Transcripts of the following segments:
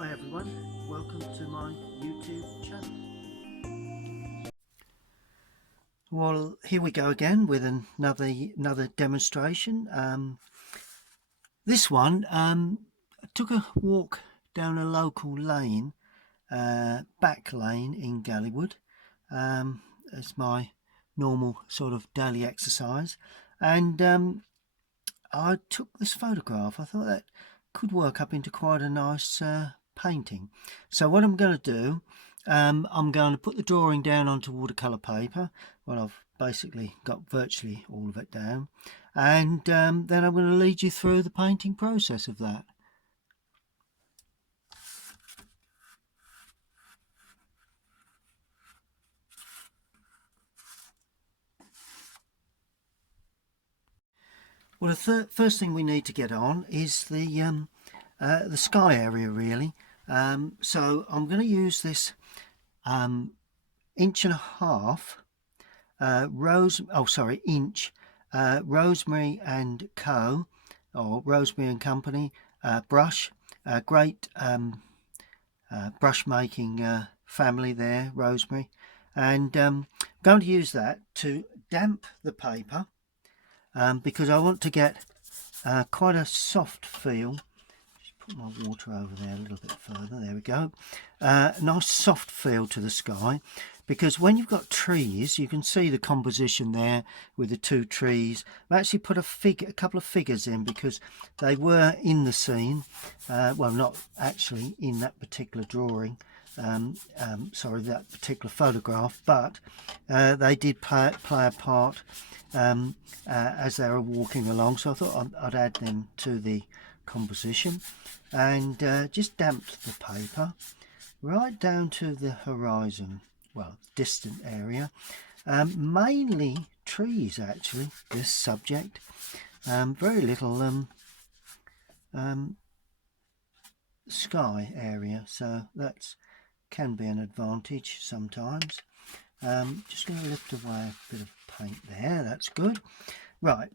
Hi everyone, welcome to my YouTube channel. Well, here we go again with another demonstration. This one, I took a walk down a local lane, back lane in Galleywood. It's my normal sort of daily exercise, and I took this photograph. I thought that could work up into quite a nice painting. So what I'm going to do, I'm going to put the drawing down onto watercolour paper. Well, I've basically got virtually all of it down, and then I'm going to lead you through the painting process of that. Well, the first thing we need to get on is the sky area, really. So I'm going to use this 1.5 inch inch Rosemary and Co, or Rosemary and Company brush. Great brush making family there, Rosemary, and I'm going to use that to damp the paper because I want to get quite a soft feel. Just put my water over there a little bit further. There we go. Nice soft feel to the sky, because when you've got trees, you can see the composition there with the two trees. I've actually put a couple of figures in because they were in the scene. Well, not actually in that particular drawing. Sorry, that particular photograph, but they did play a part as they were walking along, so I thought I'd add them to the composition, and just damped the paper right down to the horizon, well, distant area. Mainly trees, actually, this subject. Very little sky area, so that's can be an advantage sometimes. Just going to lift away a bit of paint there. That's good. Right,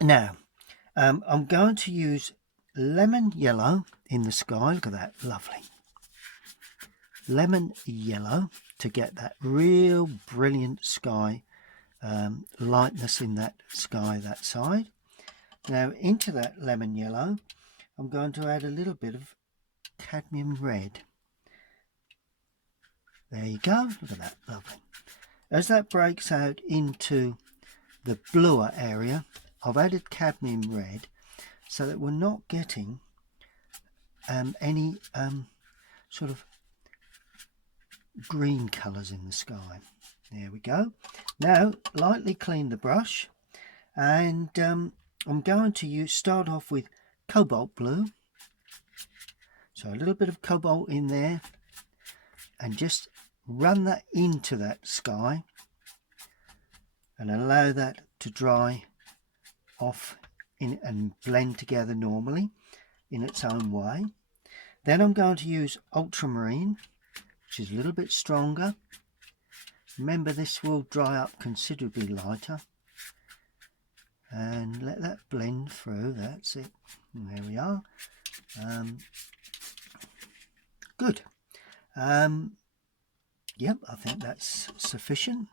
now I'm going to use lemon yellow in the sky. Look at that, lovely lemon yellow to get that real brilliant sky lightness in that sky, that side. Now into that lemon yellow I'm going to add a little bit of cadmium red. There you go, look at that, lovely. As that breaks out into the bluer area, I've added cadmium red so that we're not getting any sort of green colours in the sky. There we go. Now lightly clean the brush, and I'm going to start off with cobalt blue. So a little bit of cobalt in there, and just run that into that sky and allow that to dry off and blend together normally in its own way. Then I'm going to use ultramarine, which is a little bit stronger. Remember, this will dry up considerably lighter, and let that blend through. That's it. And there we are. Good. Yep, I think that's sufficient.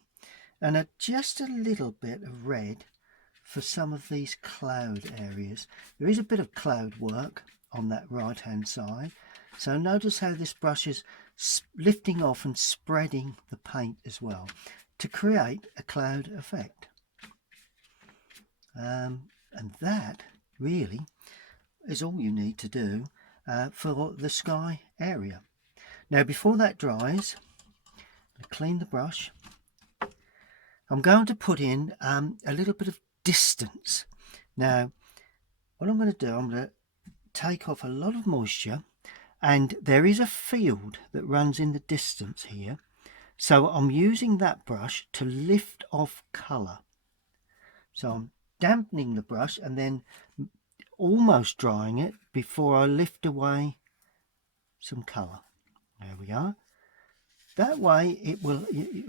And just a little bit of red for some of these cloud areas. There is a bit of cloud work on that right hand side, so notice how this brush is lifting off and spreading the paint as well to create a cloud effect. And that really is all you need to do for the sky area. Now before that dries, clean the brush. I'm going to put in a little bit of distance. Now what I'm going to do, I'm going to take off a lot of moisture, and there is a field that runs in the distance here, so I'm using that brush to lift off colour. So I'm dampening the brush and then almost drying it before I lift away some colour. There we are. That way it will,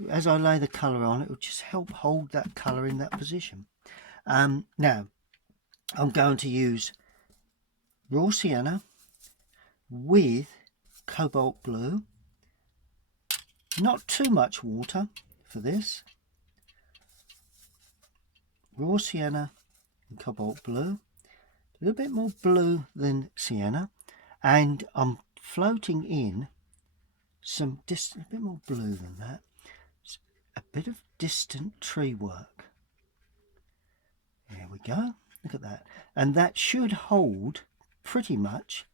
as I lay the colour on, it will just help hold that colour in that position. Now I'm going to use raw sienna with cobalt blue. Not too much water for this. Raw sienna and cobalt blue. A little bit more blue than sienna. And I'm floating in some a bit more blue than that. A bit of distant tree work. There we go. Look at that. And that should hold pretty much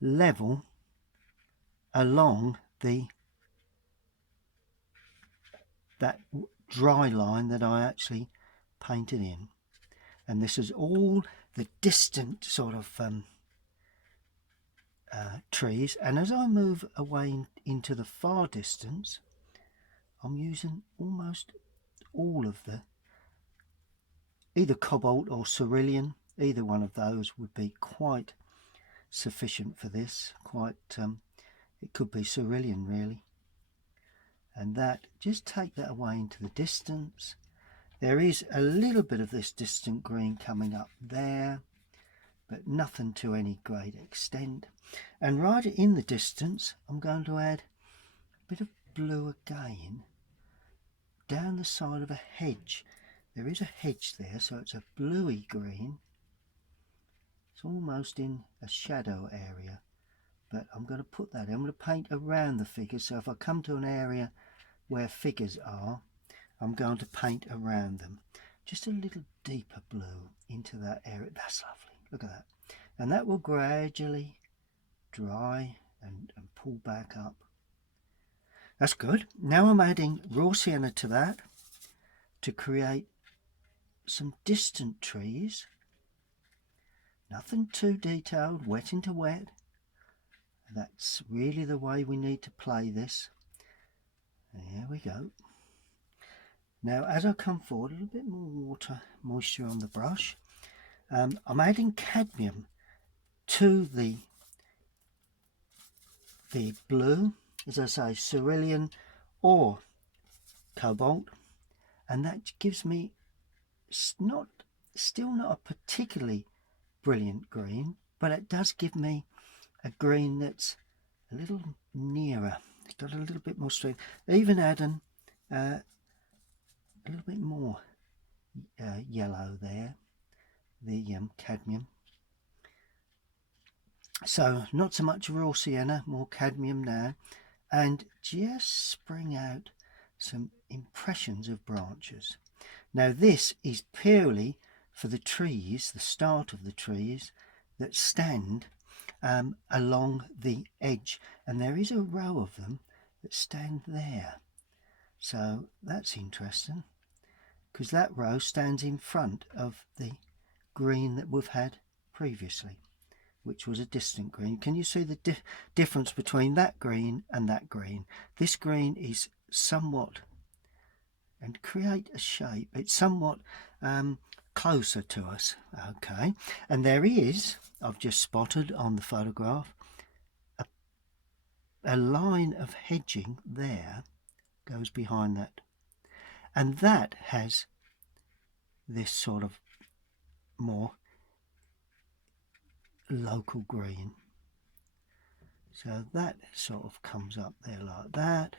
level along that dry line that I actually painted in. And this is all the distant sort of trees. And as I move away into the far distance, I'm using almost all of the either cobalt or cerulean. Either one of those would be quite sufficient for this. It could be cerulean really. And that, just take that away into the distance. There is a little bit of this distant green coming up there, but nothing to any great extent. And right in the distance, I'm going to add a bit of blue again down the side of a hedge. There is a hedge there, so it's a bluey green. It's almost in a shadow area, but I'm going to put that in. I'm going to paint around the figures, so if I come to an area where figures are, I'm going to paint around them. Just a little deeper blue into that area. That's lovely. Look at that. And that will gradually dry and pull back up. That's good. Now I'm adding raw sienna to that to create some distant trees. Nothing too detailed, wet into wet. That's really the way we need to play this. There we go. Now as I come forward, a little bit more moisture on the brush. I'm adding cadmium to the blue, as I say, cerulean or cobalt, and that gives me still not a particularly brilliant green, but it does give me a green that's a little nearer. It's got a little bit more strength. Even adding a little bit more yellow there, the cadmium. So not so much raw sienna, more cadmium now, and just spring out some impressions of branches. Now this is purely for the trees, the start of the trees that stand along the edge, and there is a row of them that stand there. So that's interesting, because that row stands in front of the green that we've had previously, which was a distant green. Can you see the difference between that green and that green? This green is somewhat, and create a shape, it's somewhat closer to us. Okay, and there is, I've just spotted on the photograph, a line of hedging there goes behind that, and that has this sort of more local green. So that sort of comes up there like that.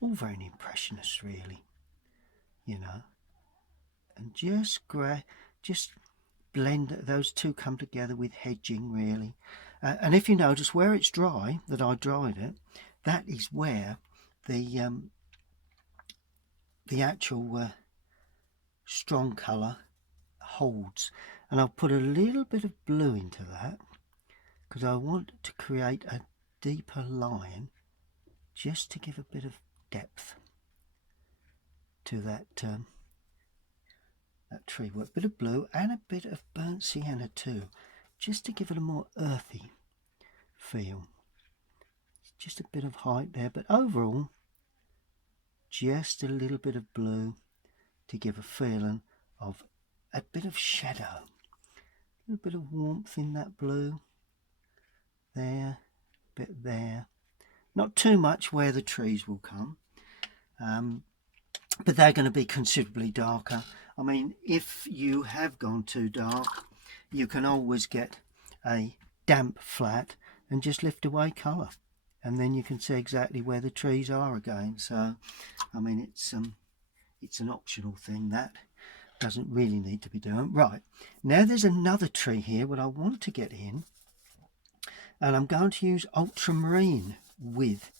All very impressionist really, you know. And just blend those two, come together with hedging really. And if you notice where it's dry, that I dried it, that is where the actual strong colour holds. And I'll put a little bit of blue into that because I want to create a deeper line, just to give a bit of depth to that that tree work. A bit of blue and a bit of burnt sienna too, just to give it a more earthy feel. Just a bit of height there, but overall just a little bit of blue to give a feeling of a bit of shadow, a little bit of warmth in that blue there, bit there, not too much where the trees will come, but they're going to be considerably darker. I mean, if you have gone too dark, you can always get a damp flat and just lift away colour. and then you can see exactly where the trees are again. So I mean, it's an optional thing that doesn't really need to be done. Right, now there's another tree here what I want to get in, and I'm going to use ultramarine with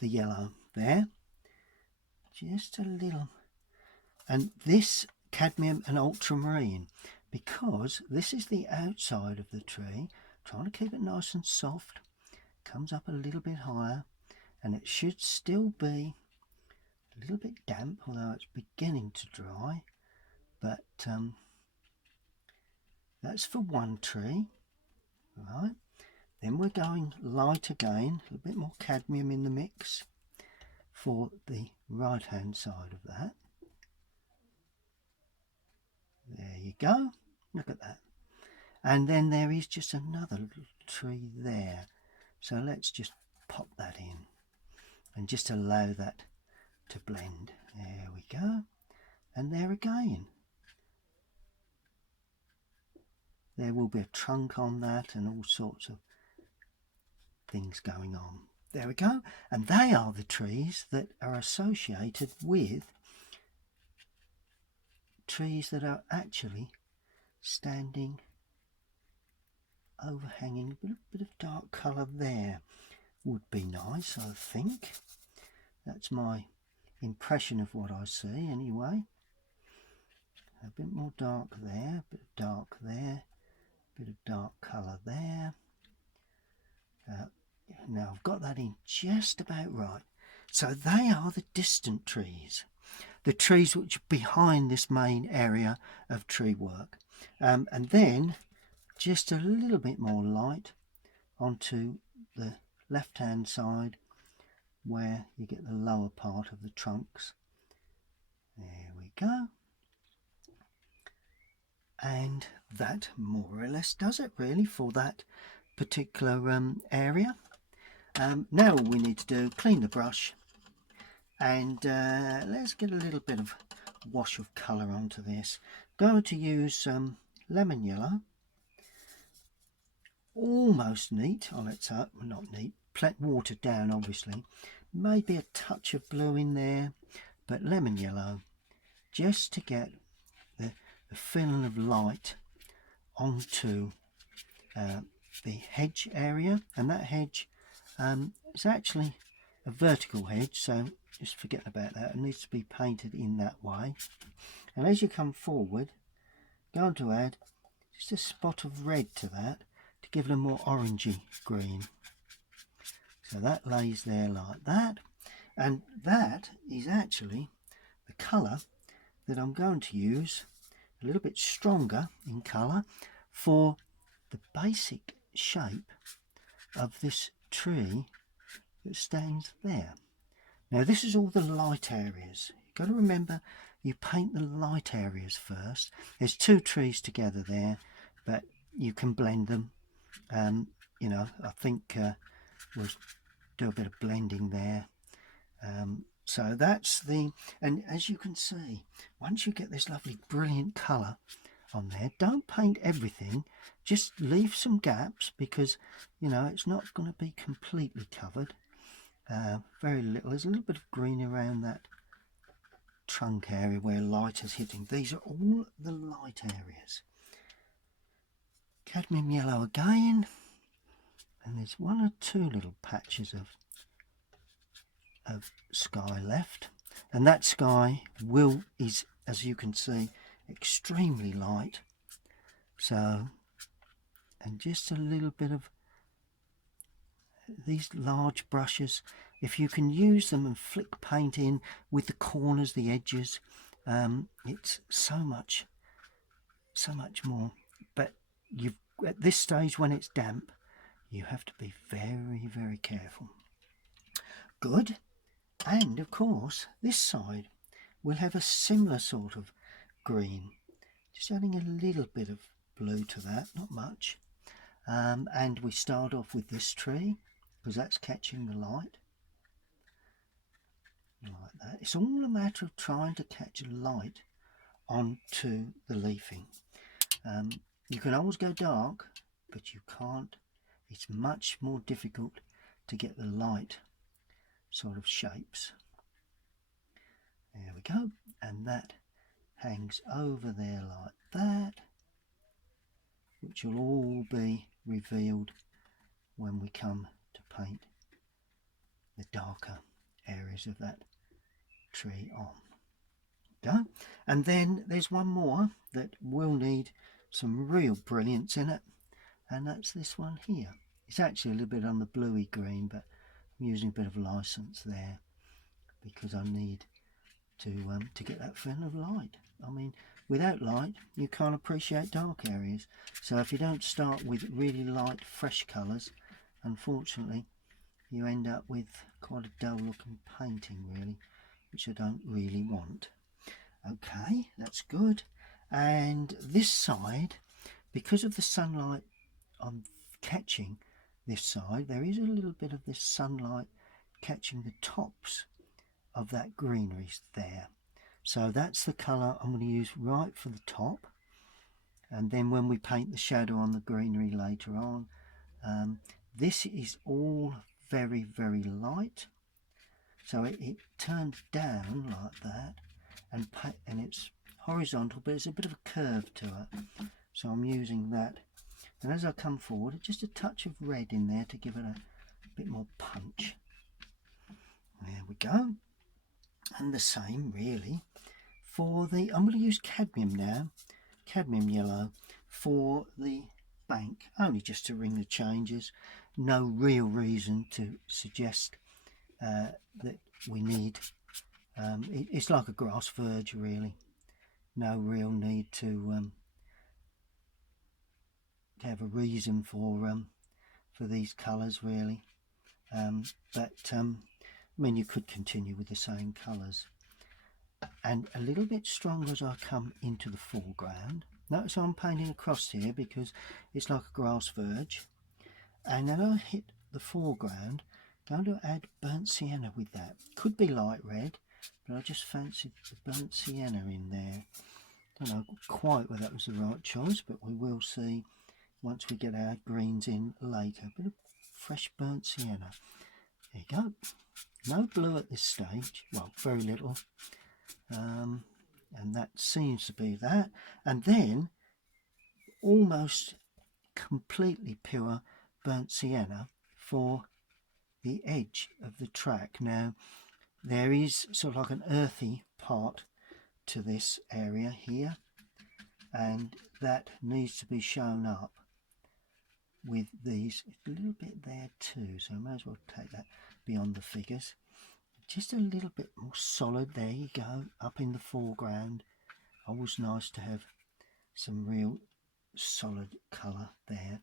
the yellow there, just a little, and this cadmium and ultramarine, because this is the outside of the tree, trying to keep it nice and soft, comes up a little bit higher, and it should still be a little bit damp, although it's beginning to dry. But that's for one tree. Right, then we're going light again, a little bit more cadmium in the mix for the right hand side of that. There you go, look at that. And then there is just another little tree there, so let's just pop that in and just allow that to blend. There we go, and there again. There will be a trunk on that and all sorts of things going on. There we go, and they are the trees that are associated with trees that are actually standing overhanging. A bit of dark colour there would be nice, I think. That's my impression of what I see anyway. A bit more dark there, a bit of dark there, a bit of dark colour there. Now I've got that in just about right. So they are the distant trees, the trees which are behind this main area of tree work. And then just a little bit more light onto the left hand side where you get the lower part of the trunks. There we go. And that more or less does it really for that particular area. Now all we need to do, clean the brush, and let's get a little bit of wash of colour onto this. Going to use lemon yellow, almost neat. Oh, let's not neat, watered down obviously. Maybe a touch of blue in there, but lemon yellow, just to get the feeling of light onto the hedge area. And that hedge is actually a vertical hedge, so just forget about that. It needs to be painted in that way. And as you come forward, going to add just a spot of red to that to give it a more orangey green. So that lays there like that, and that is actually the colour that I'm going to use, a little bit stronger in colour, for the basic shape of this tree that stands there. Now this is all the light areas. You've got to remember you paint the light areas first. There's two trees together there, but you can blend them. You know, I think we'll do a bit of blending there. So that's the, and as you can see, once you get this lovely brilliant colour on there, don't paint everything, just leave some gaps, because you know it's not going to be completely covered. Very little. There's a little bit of green around that trunk area where light is hitting. These are all the light areas. Cadmium yellow again, and there's one or two little patches of sky left, and that sky is, as you can see, extremely light. So, and just a little bit of these large brushes, if you can use them and flick paint in with the corners, the edges, it's so much more. But at this stage, when it's damp, you have to be very, very careful. Good. And of course this side will have a similar sort of green, just adding a little bit of blue to that, not much. And we start off with this tree because that's catching the light like that. It's all a matter of trying to catch light onto the leafing. You can always go dark, but you can't. It's much more difficult to get the light sort of shapes. There we go, and that hangs over there like that, which will all be revealed when we come to paint the darker areas of that tree on. Go. And then there's one more that will need some real brilliance in it, and that's this one here. It's actually a little bit on the bluey green, but I'm using a bit of license there because I need to get that feeling of light. I mean, without light you can't appreciate dark areas, so if you don't start with really light fresh colours, unfortunately you end up with quite a dull looking painting really, which I don't really want. Okay, that's good. And this side, because of the sunlight I'm catching this side, there is a little bit of this sunlight catching the tops of that greenery there. So that's the colour I'm going to use right for the top, and then when we paint the shadow on the greenery later on, this is all very, very light, so it turns down like that, and it's horizontal, but it's a bit of a curve to it, so I'm using that. And as I come forward, just a touch of red in there to give it a bit more punch. There we go. And the same really for the, I'm going to use cadmium now, cadmium yellow for the bank, only just to ring the changes. No real reason to suggest that we need, it's like a grass verge really. No real need to have a reason for these colours really, but I mean you could continue with the same colours. And a little bit stronger as I come into the foreground. Notice I'm painting across here because it's like a grass verge, and then I hit the foreground, going to add burnt sienna with that. Could be light red, but I just fancied the burnt sienna in there. Don't know quite whether that was the right choice, but we will see once we get our greens in later. A bit of fresh burnt sienna. There you go. No blue at this stage, well, very little. And that seems to be that. And then almost completely pure burnt sienna for the edge of the track. Now there is sort of like an earthy part to this area here, and that needs to be shown up with these. It's a little bit there too, so I may as well take that beyond the figures. Just a little bit more solid. There you go, up in the foreground. Always nice to have some real solid colour there.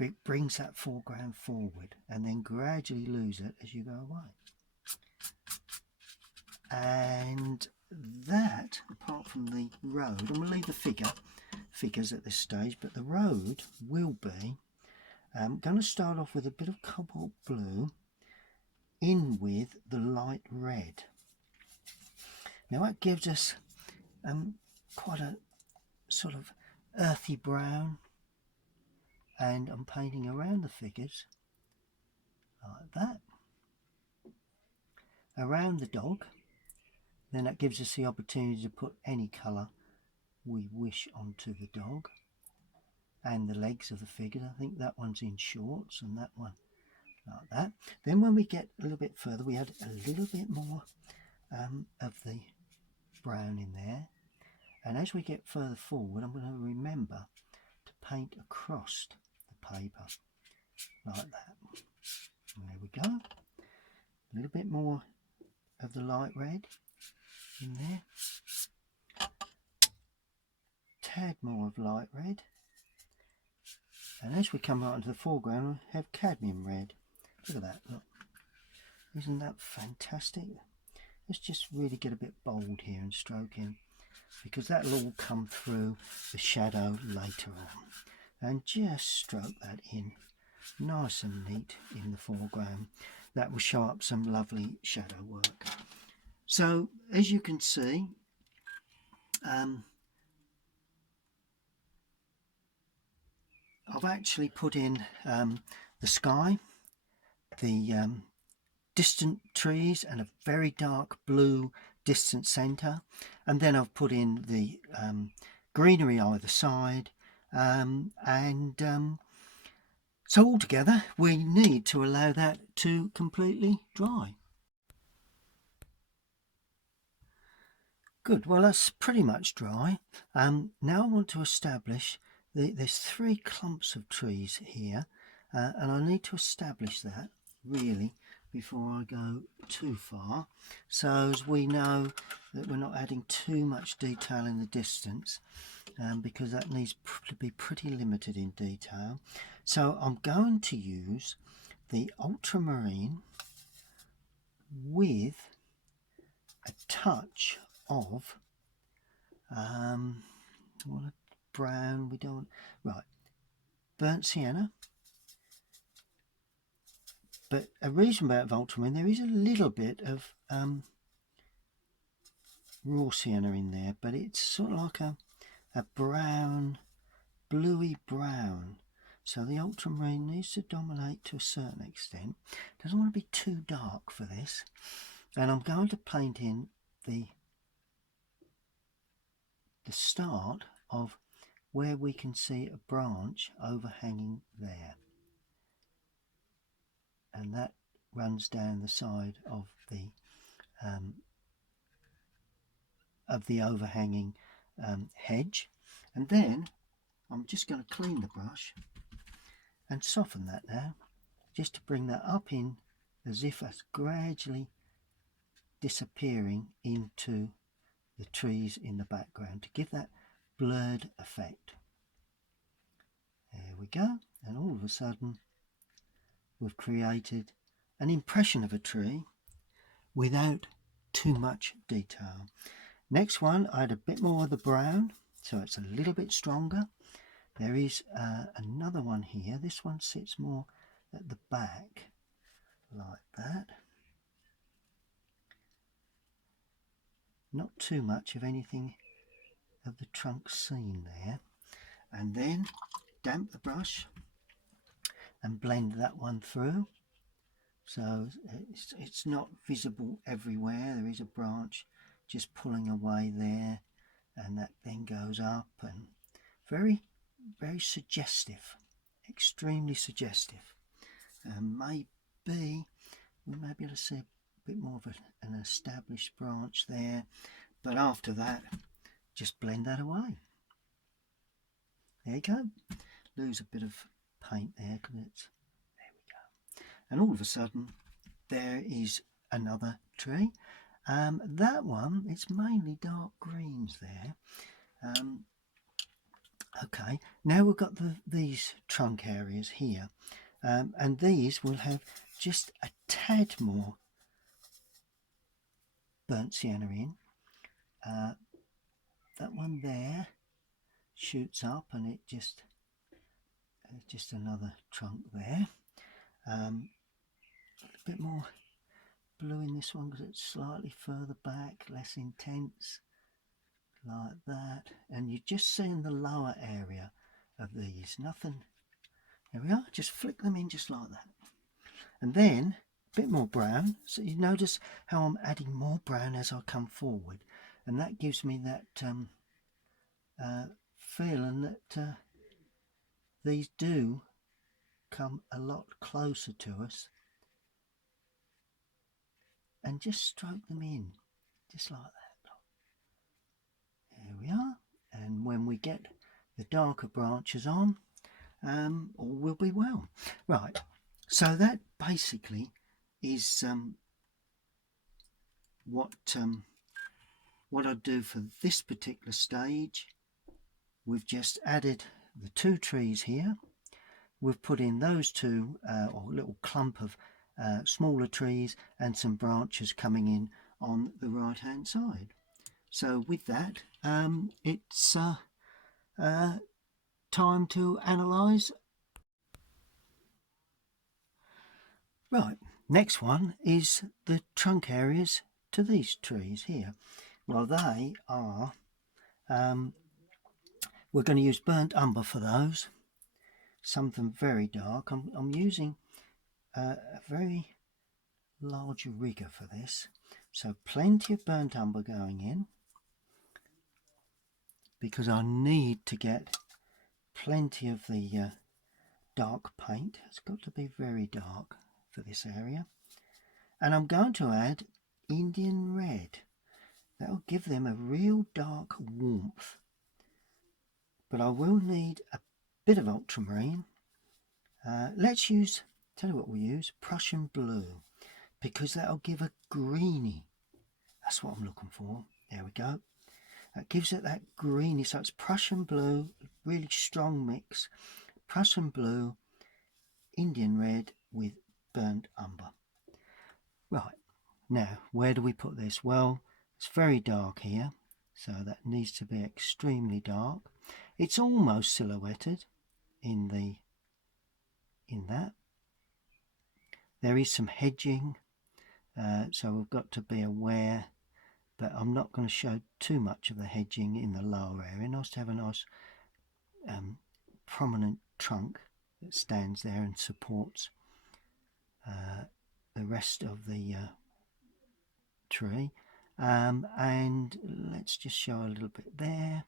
It brings that foreground forward and then gradually lose it as you go away. And that, apart from the road, I'm going to leave the figures at this stage, but the road will be, I'm going to start off with a bit of cobalt blue in with the light red. Now that gives us quite a sort of earthy brown, and I'm painting around the figures like that, around the dog. Then that gives us the opportunity to put any colour we wish onto the dog, and the legs of the figure. I think that one's in shorts and that one like that. Then when we get a little bit further, we add a little bit more of the brown in there, and as we get further forward, I'm going to remember to paint across the paper like that. And there we go. A little bit more of the light red in there, tad more of light red, and as we come right into the foreground, we have cadmium red. Look at that, look. Isn't that fantastic? Let's just really get a bit bold here and stroke in, because that will all come through the shadow later on. And just stroke that in nice and neat in the foreground. That will show up some lovely shadow work. So as you can see, I've actually put in the sky, the distant trees and a very dark blue distant centre, and then I've put in the greenery either side, so altogether we need to allow that to completely dry. Good, well that's pretty much dry. Now I want to establish there's 3 clumps of trees here, and I need to establish that really before I go too far, so as we know that we're not adding too much detail in the distance, because that needs to be pretty limited in detail. So I'm going to use the ultramarine with a touch of what a brown, we don't, right, burnt sienna, but a reasonable amount of ultramarine. There is a little bit of raw sienna in there, but it's sort of like a brown, bluey brown, so the ultramarine needs to dominate to a certain extent. Doesn't want to be too dark for this, and I'm going to paint in the start of where we can see a branch overhanging there, and that runs down the side of the overhanging hedge. And then I'm just going to clean the brush and soften that now, just to bring that up in as if that's gradually disappearing into the trees in the background to give that blurred effect. There we go, and all of a sudden we've created an impression of a tree without too much detail. Next one, I had a bit more of the brown, so it's a little bit stronger. There is another one here. This one sits more at the back, like that. Not too much of anything of the trunk seen there. And then damp the brush and blend that one through, so it's not visible everywhere. There is a branch just pulling away there, and that then goes up, and very, very suggestive, extremely suggestive. Maybe we may be able to see a bit more of an established branch there, but after that just blend that away. There you go. Lose a bit of paint there because it's, there we go, and all of a sudden there is another tree. That one, it's mainly dark greens there. Okay, now we've got these trunk areas here, and these will have just a tad more burnt sienna in. That one there shoots up, and it just another trunk there. A bit more blue in this one because it's slightly further back, less intense, like that. And you're just seeing the lower area of these, nothing. There we are, just flick them in just like that. And then a bit more brown, so you notice how I'm adding more brown as I come forward, and that gives me that feeling that these do come a lot closer to us, and just stroke them in just like that. There we are, and when we get the darker branches on, all will be well. Right, so that basically is what I do for this particular stage. We've just added the 2 trees here. We've put in those 2 or a little clump of smaller trees and some branches coming in on the right hand side. So with that, it's time to analyse. Right, next one is the trunk areas to these trees here. Well, they are, we're going to use burnt umber for those. something very dark. I'm using a very large rigger for this, so plenty of burnt umber going in, because I need to get plenty of the dark paint. It's got to be very dark for this area. And I'm going to add Indian red. That'll give them a real dark warmth. But I will need a bit of ultramarine. Let's use, tell you what we'll use, Prussian Blue, because that'll give a greeny. That's what I'm looking for. There we go. That gives it that greeny. So it's Prussian Blue, really strong mix. Prussian Blue, Indian red with burnt umber. Right, now where do we put this? Well, it's very dark here, so that needs to be extremely dark. It's almost silhouetted in that. There is some hedging, so we've got to be aware, but I'm not going to show too much of the hedging in the lower area. Nice to have a nice prominent trunk that stands there and supports the rest of the tree. And let's just show a little bit there.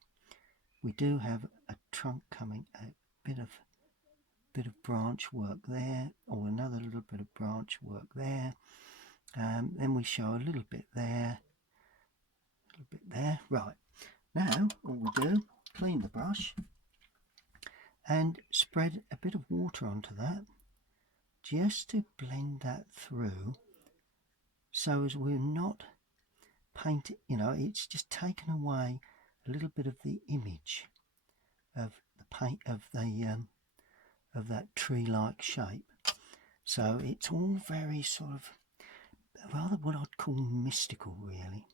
We do have a trunk coming, a bit of branch work there, or another little bit of branch work there. Then we show a little bit there, a little bit there. Right, now all we do, clean the brush and spread a bit of water onto that, just to blend that through, so as we're not painting, you know, it's just taken away a little bit of the image of the paint of that tree-like shape. So it's all very sort of rather what I'd call mystical, really.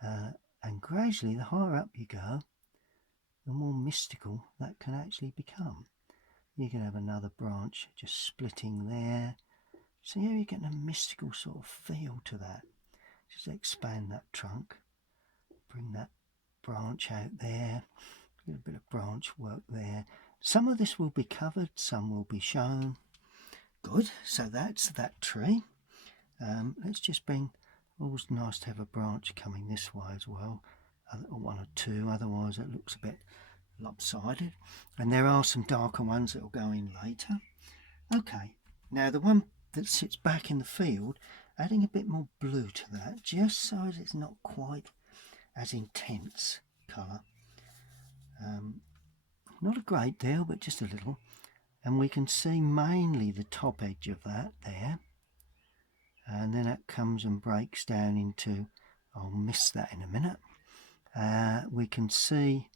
And gradually, the higher up you go, the more mystical that can actually become. You can have another branch just splitting there. So here you're getting a mystical sort of feel to that. Just expand that trunk, bring that branch out there, a little bit of branch work there. Some of this will be covered, some will be shown. Good, so that's that tree. Let's just bring, always nice to have a branch coming this way as well, one or two, otherwise it looks a bit lopsided. And there are some darker ones that will go in later. Okay, now the one that sits back in the field, adding a bit more blue to that, just so as it's not quite as intense colour. Not a great deal, but just a little. And we can see mainly the top edge of that there. And then that comes and breaks down into, I'll miss that in a minute. We can see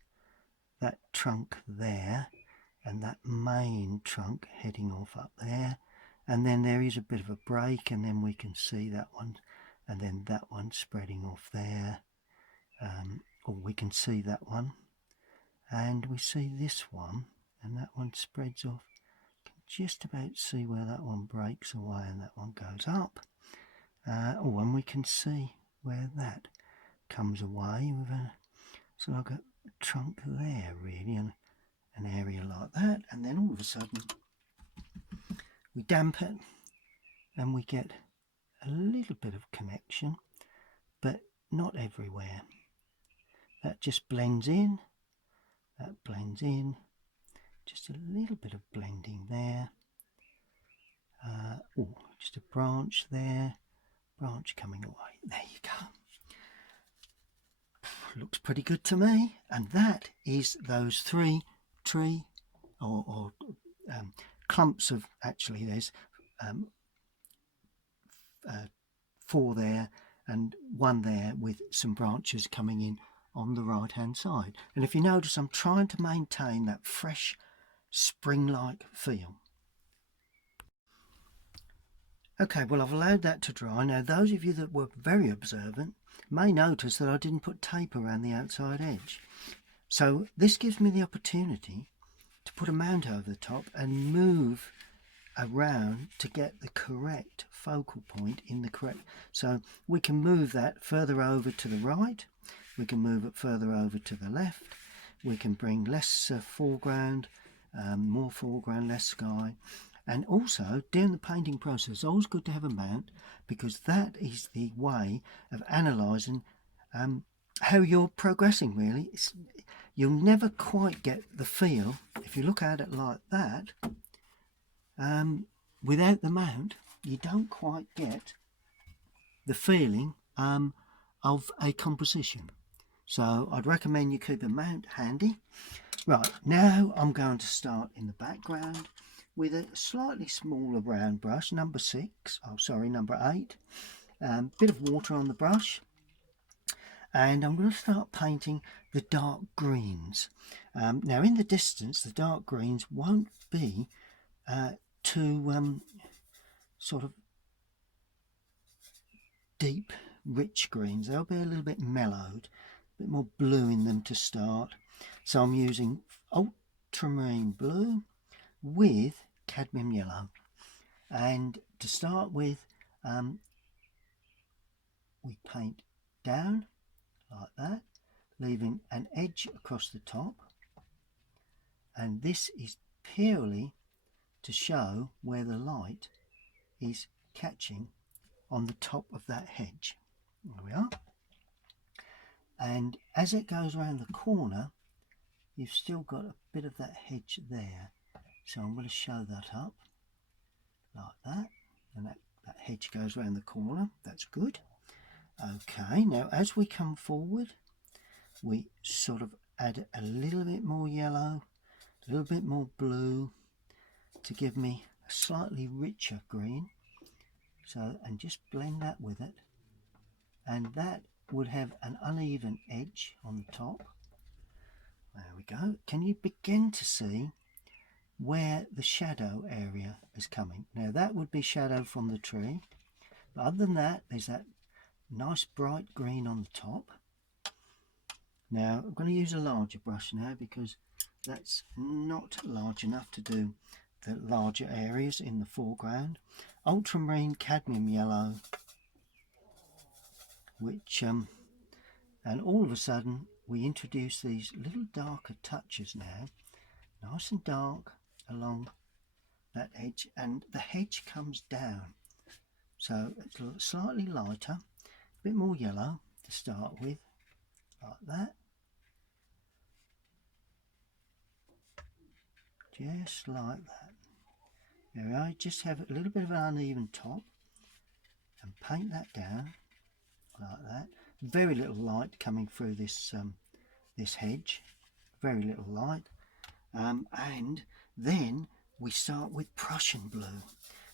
that trunk there, and that main trunk heading off up there. And then there is a bit of a break, and then we can see that one, and then that one spreading off there. Or we can see that one, and we see this one, and that one spreads off. You can just about see where that one breaks away and that one goes up. And we can see where that comes away with a sort of like a trunk there, really, and an area like that. And then all of a sudden we damp it and we get a little bit of connection, but not everywhere. That just blends in, that blends in, just a little bit of blending there. Just a branch there, branch coming away. There you go. Looks pretty good to me. And that is those three tree or clumps of, actually there's 4 there and 1 there with some branches coming in on the right hand side. And if you notice, I'm trying to maintain that fresh spring-like feel. Okay, well, I've allowed that to dry. Now those of you that were very observant may notice that I didn't put tape around the outside edge. So this gives me the opportunity to put a mount over the top and move around to get the correct focal point in the correct. So we can move that further over to the right, we can move it further over to the left, we can bring less foreground more foreground, less sky. And also, during the painting process, it's always good to have a mount, because that is the way of analysing how you're progressing, really. You'll never quite get the feel, if you look at it like that, without the mount, you don't quite get the feeling of a composition. So I'd recommend you keep a mount handy. Right, now I'm going to start in the background with a slightly smaller round brush, number 8. Bit of water on the brush, and I'm going to start painting the dark greens. Now in the distance, the dark greens won't be too sort of deep, rich greens. They'll be a little bit mellowed, a bit more blue in them to start. So I'm using ultramarine blue with cadmium yellow. And to start with, we paint down like that, leaving an edge across the top. And this is purely to show where the light is catching on the top of that hedge. There we are. And as it goes around the corner, you've still got a bit of that hedge there. So I'm going to show that up like that. And that hedge goes around the corner. That's good. Okay, now as we come forward, we sort of add a little bit more yellow, a little bit more blue to give me a slightly richer green. So, and just blend that with it. And that would have an uneven edge on the top. There we go. Can you begin to see where the shadow area is coming? Now that would be shadow from the tree. But other than that, there's that nice bright green on the top. Now I'm going to use a larger brush now, because that's not large enough to do the larger areas in the foreground. Ultramarine cadmium yellow, which and all of a sudden we introduce these little darker touches now, nice and dark along that edge, and the hedge comes down, so it's slightly lighter, a bit more yellow to start with, like that, just like that. There we are. Just have a little bit of an uneven top and paint that down like that. Very little light coming through this this hedge, very little light, and then we start with Prussian blue.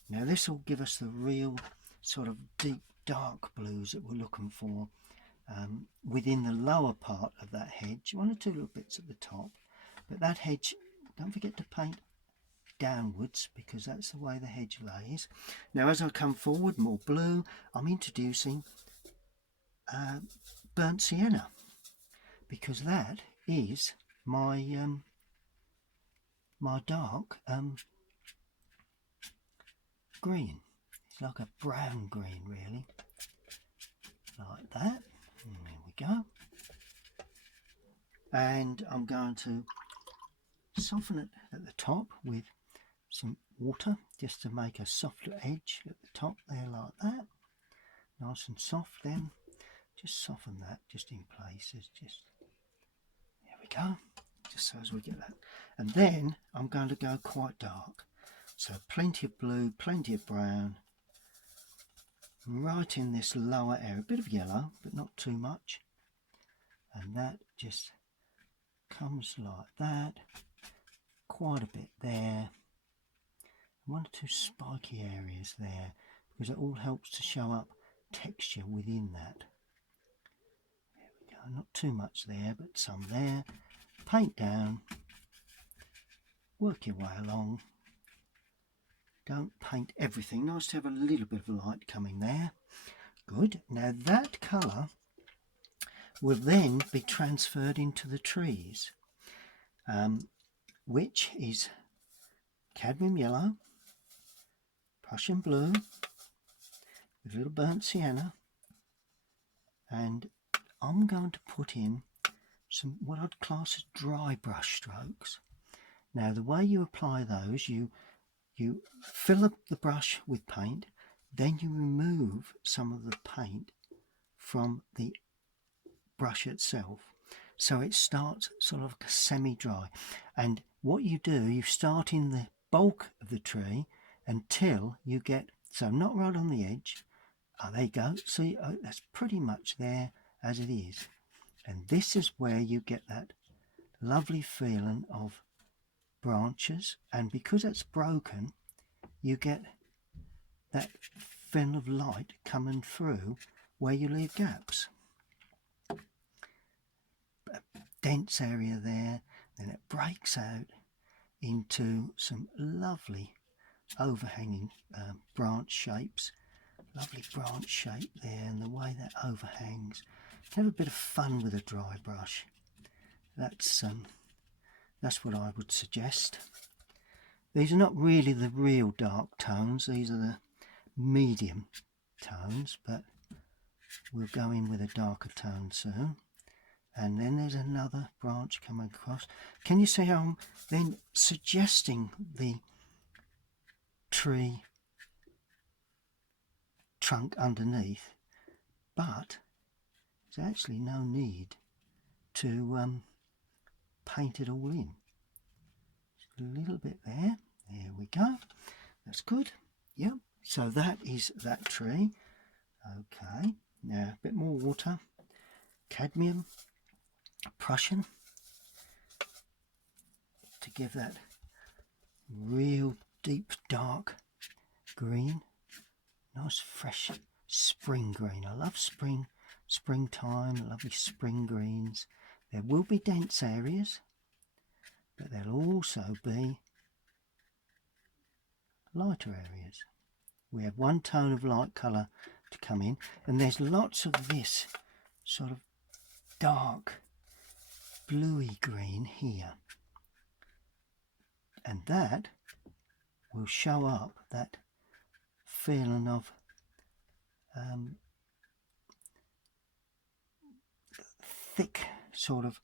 Now this will give us the real sort of deep dark blues that we're looking for within the lower part of that hedge. One or two little bits at the top, but that hedge, don't forget to paint downwards, because that's the way the hedge lays. Now as I come forward, more blue, I'm introducing burnt sienna, because that is my my dark green. It's like a brown green, really, like that. And there we go. And I'm going to soften it at the top with some water, just to make a softer edge at the top there, like that, nice and soft. Then just soften that just in places, just there we go, just so as we get that. And then I'm going to go quite dark, so plenty of blue, plenty of brown, right in this lower area, a bit of yellow but not too much, and that just comes like that, quite a bit there, one or two spiky areas there, because it all helps to show up texture within that. There we go, not too much there, but some there. Paint down, work your way along, don't paint everything, nice to have a little bit of light coming there. Good. Now that colour will then be transferred into the trees, which is cadmium yellow, Prussian blue with a little burnt sienna, and I'm going to put in some what I'd class as dry brush strokes. Now the way you apply those, you fill up the brush with paint, then you remove some of the paint from the brush itself, so it starts sort of semi-dry. And what you do, you start in the bulk of the tree until you get, so not right on the edge. Oh, there you go. See, that's pretty much there as it is. And this is where you get that lovely feeling of branches, and because it's broken, you get that film of light coming through where you leave gaps. A dense area there, then it breaks out into some lovely overhanging branch shapes. Lovely branch shape there, and the way that overhangs. Have a bit of fun with a dry brush. That's what I would suggest. These are not really the real dark tones, these are the medium tones, but we'll go in with a darker tone soon. And then there's another branch coming across. Can you see how I'm then suggesting the tree trunk underneath, but there's actually no need to paint it all in. Just a little bit there. There we go. That's good. Yep. So that is that tree. Okay. Now a bit more water. Cadmium. Prussian. To give that real deep dark green. Nice fresh spring green. I love springtime, lovely spring greens. There will be dense areas, but there'll also be lighter areas. We have one tone of light colour to come in, and there's lots of this sort of dark bluey green here, and that will show up that feeling of thick sort of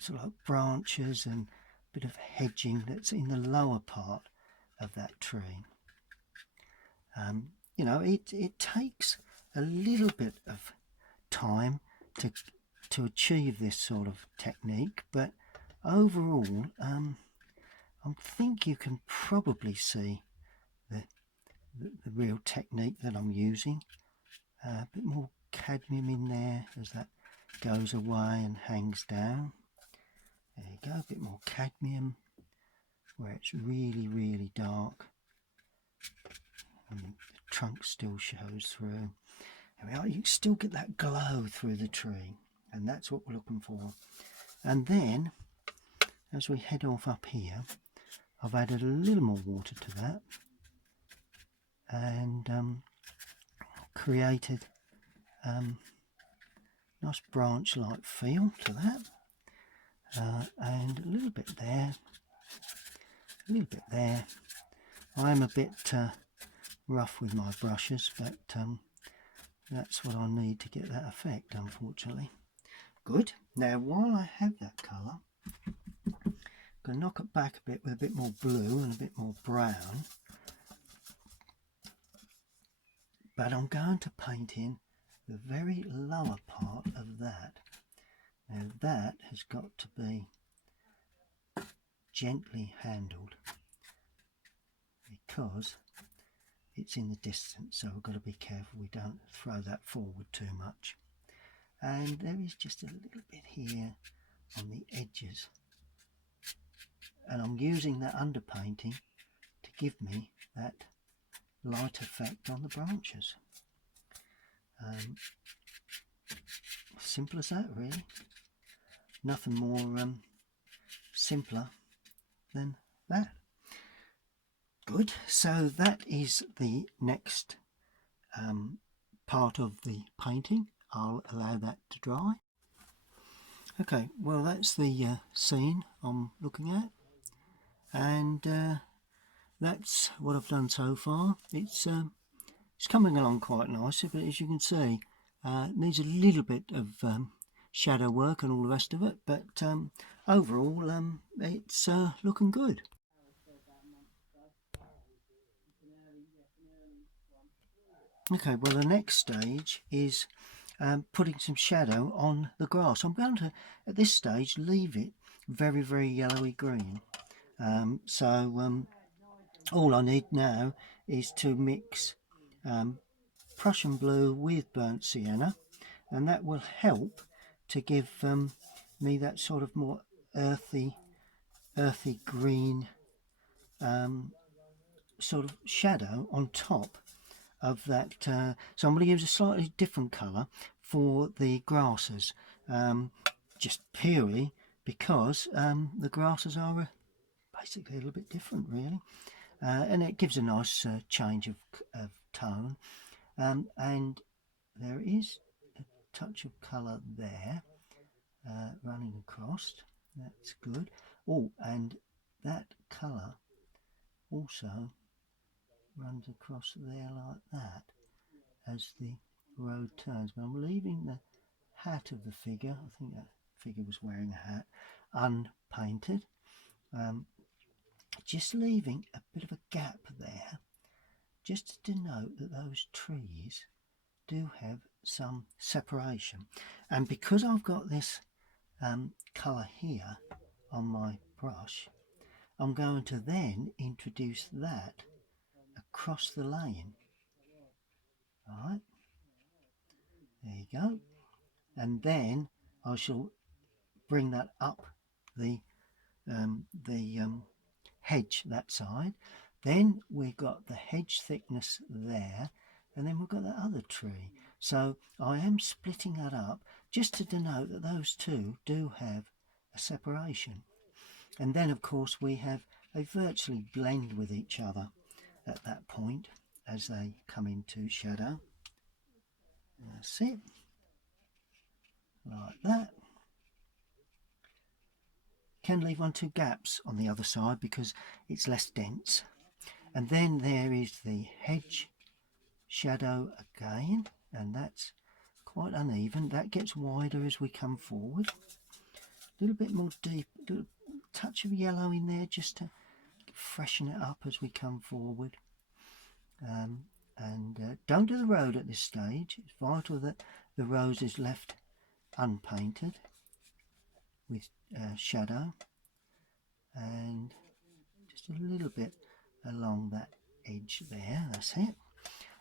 sort of branches and a bit of hedging that's in the lower part of that tree. You know, it takes a little bit of time to achieve this sort of technique, but overall I think you can probably see the real technique that I'm using. A bit more cadmium in there as that goes away and hangs down. There you go, a bit more cadmium where it's really, really dark. And the trunk still shows through. There we are, you still get that glow through the tree, and that's what we're looking for. And then, as we head off up here, I've added a little more water to that, and created nice branch-like feel to that, and a little bit there, a little bit there. I'm a bit rough with my brushes, but that's what I need to get that effect, unfortunately. Good. Now, while I have that colour, I'm going to knock it back a bit with a bit more blue and a bit more brown. But I'm going to paint in the very lower part of that. Now that has got to be gently handled because it's in the distance, so we've got to be careful we don't throw that forward too much. And there is just a little bit here on the edges, and I'm using that underpainting to give me that light effect on the branches. Simple as that, really. Nothing more simpler than that. Good. So that is the next part of the painting. I'll allow that to dry. Okay, well, that's the scene I'm looking at, and that's what I've done so far. It's coming along quite nicely, but as you can see, it needs a little bit of shadow work and all the rest of it, but overall it's looking good. Okay, well the next stage is putting some shadow on the grass. I'm going to, at this stage, leave it very, very yellowy green. All I need now is to mix Prussian Blue with burnt sienna, and that will help to give me that sort of more earthy green sort of shadow on top of that. So I'm going to use a slightly different colour for the grasses, just purely because the grasses are basically a little bit different, really, and it gives a nice change of tone. And there is a touch of colour there running across. That's good. Oh, and that colour also runs across there like that as the road turns. But I'm leaving the hat of the figure, I think that figure was wearing a hat, unpainted. Just leaving a bit of a gap there, just to denote that those trees do have some separation. And because I've got this colour here on my brush, I'm going to then introduce that across the lane. Right, there you go. And then I shall bring that up the hedge that side. Then we've got the hedge thickness there, and then we've got that other tree. So I am splitting that up just to denote that those two do have a separation. And then of course they virtually blend with each other at that point as they come into shadow. That's it, like that. Can leave 1 or 2 gaps on the other side because it's less dense. And then there is the hedge shadow again, and that's quite uneven. That gets wider as we come forward. A little bit more deep, a little touch of yellow in there just to freshen it up as we come forward. Don't do the road at this stage. It's vital that the rose is left unpainted with shadow, and just a little bit along that edge there. That's it.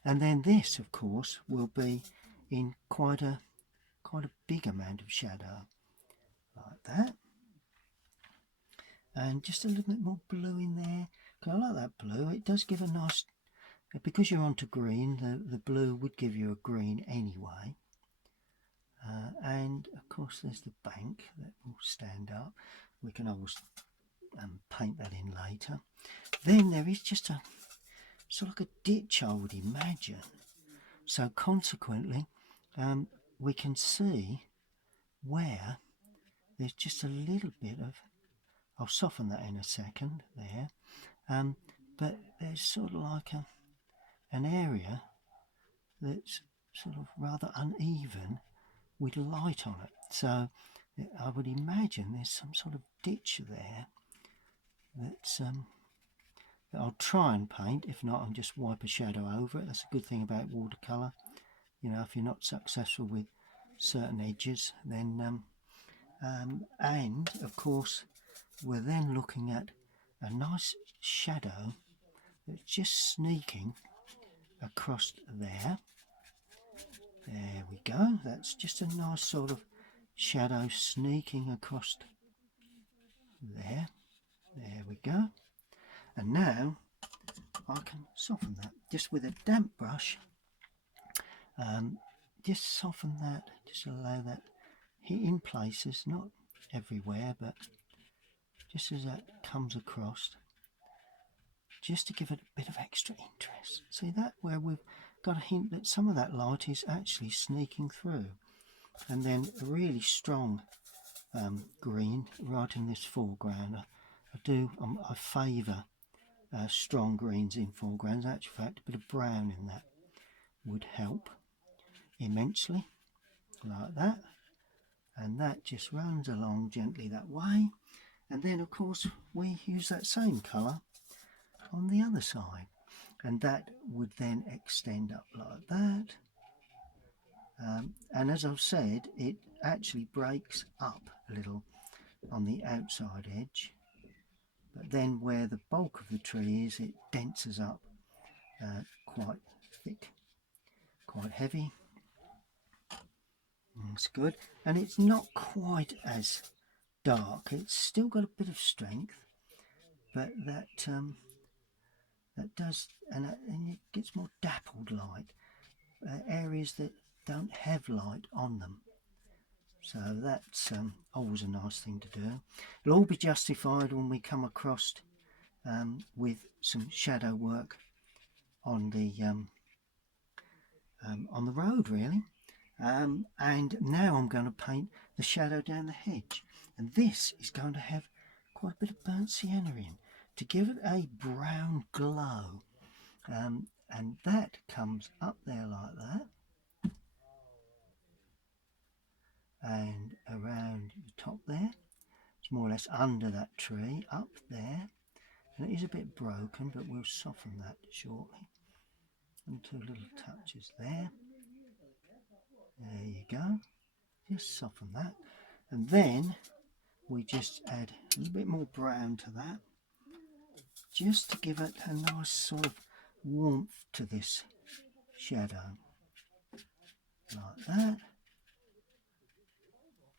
And then this, of course, will be in quite a big amount of shadow, like that. And just a little bit more blue in there. I like that blue. It does give a nice, because you're onto green, the blue would give you a green anyway. And of course there's the bank that will stand up. We can always paint that in later. Then there is just a sort of like a ditch, I would imagine. So consequently we can see where there's just a little bit of, I'll soften that in a second there, but there's sort of like an area that's sort of rather uneven with light on it. So I would imagine there's some sort of ditch there that's that I'll try and paint. If not, I'll just wipe a shadow over it. That's a good thing about watercolour. You know, if you're not successful with certain edges, then and of course we're then looking at a nice shadow that's just sneaking across there. There we go. That's just a nice sort of shadow sneaking across there. There we go. And now I can soften that just with a damp brush. Just soften that, just allow that hit in places, not everywhere, but just as that comes across, just to give it a bit of extra interest. See that, where we've got a hint that some of that light is actually sneaking through. And then a really strong green right in this foreground. I favour strong greens in foregrounds. In actual fact, a bit of brown in that would help immensely, like that. and that just runs along gently that way. And then of course we use that same colour on the other side, and that would then extend up like that. And as I've said, it actually breaks up a little on the outside edge, but then where the bulk of the tree is, it denses up quite thick, quite heavy. That's good, and it's not quite as dark. It's still got a bit of strength, but that does, and it gets more dappled light, areas that don't have light on them. So that's always a nice thing to do. It'll all be justified when we come across with some shadow work on the road, really. And now I'm going to paint the shadow down the hedge, and this is going to have quite a bit of burnt sienna in to give it a brown glow, and that comes up there like that and around the top there. It's more or less under that tree up there, and it is a bit broken, but we'll soften that shortly. And 2 little touches there. There you go. Just soften that, and then we just add a little bit more brown to that, just to give it a nice sort of warmth to this shadow, like that.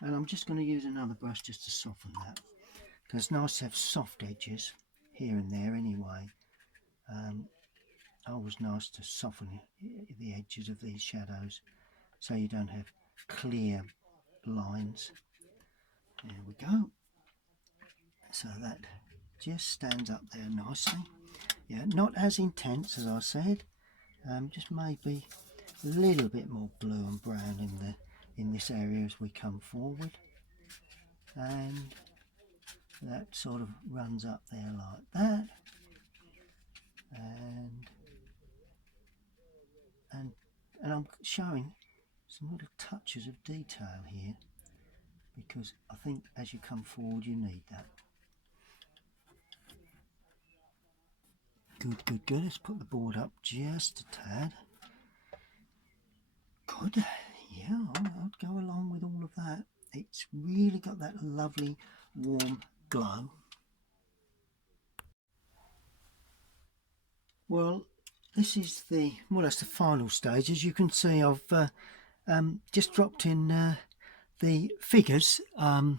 And I'm just going to use another brush just to soften that, because it's nice to have soft edges here and there anyway. Always nice to soften the edges of these shadows so you don't have clear lines. There we go. So that just stands up there nicely. Yeah, not as intense as I said, just maybe a little bit more blue and brown in this area as we come forward, and that sort of runs up there like that, and I'm showing some little touches of detail here because I think as you come forward you need that. Good, good, good. Let's put the board up just a tad. Good. Yeah, I'd go along with all of that. It's really got that lovely warm glow. Well, this is more or less the final stage. As you can see, I've just dropped in the figures, and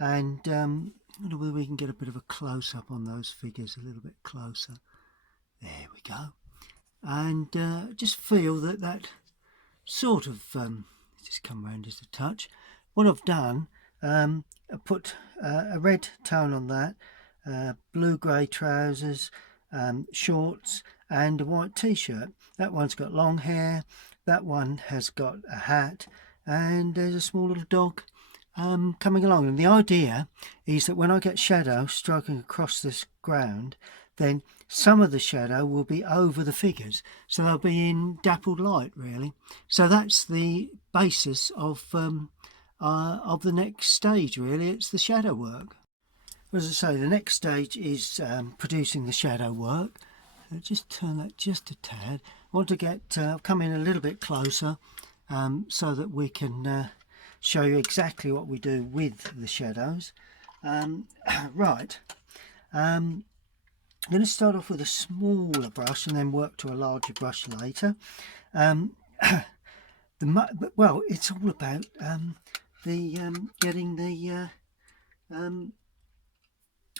I don't know whether we can get a bit of a close-up on those figures, a little bit closer. There we go. And just feel that sort of, just come around just a touch. What I've done, I put a red tone on that, blue-grey trousers, shorts and a white t-shirt. That one's got long hair, that one has got a hat, and there's a small little dog coming along. And the idea is that when I get shadow striking across this ground, then some of the shadow will be over the figures, so they'll be in dappled light, really. So that's the basis of the next stage, really. It's the shadow work. As I say, the next stage is producing the shadow work. So just turn that just a tad. I want to get come in a little bit closer so that we can show you exactly what we do with the shadows. Right. I'm going to start off with a smaller brush and then work to a larger brush later. Well, it's all about getting the